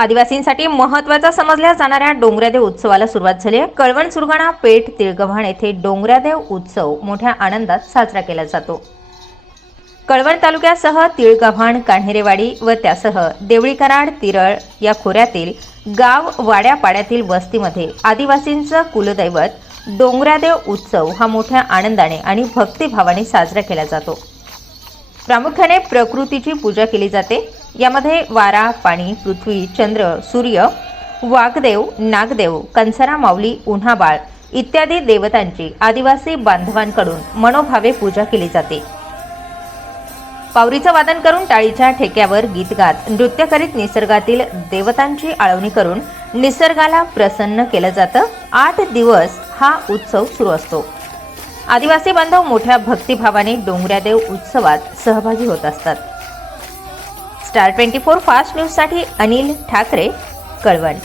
आदिवासींसाठी महत्त्वाचा समजल्या जाणाऱ्या डोंगरादेव उत्सवाला सुरुवात झाली आहे. कळवण सुरगाणा पेठ तिळगव्हाण येथे डोंगरादेव उत्सव मोठ्या आनंदात साजरा केला जातो. कळवण तालुक्यासह तिळगव्हाण कान्हेरेवाडी व त्यासह देवळी कराड तिरळ या खोऱ्यातील गाव वाड्यापाड्यातील वस्तीमध्ये आदिवासींचं कुलदैवत डोंगरादेव उत्सव हा मोठ्या आनंदाने आणि भक्तिभावाने साजरा केला जातो. प्रामुख्याने प्रकृतीची पूजा केली जाते. यामध्ये वारा पाणी पृथ्वी चंद्र सूर्य वाघदेव नागदेव कंसरा माऊली उन्हाबाळ इत्यादी देवतांची आदिवासी बांधवांकडून मनोभावे पूजा केली जाते. पावरीचं वादन करून टाळीच्या ठेक्यावर गीत गात नृत्य करीत निसर्गातील देवतांची आळवणी करून निसर्गाला प्रसन्न केलं जातं. आठ दिवस हा उत्सव सुरू असतो. आदिवासी बांधव मोठ्या भक्तिभावाने डोंगरादेव उत्सवात सहभागी होत असतात. स्टार ट्वेंटी फोर फास्ट न्यूजसाठी अनिल ठाकरे कळवण.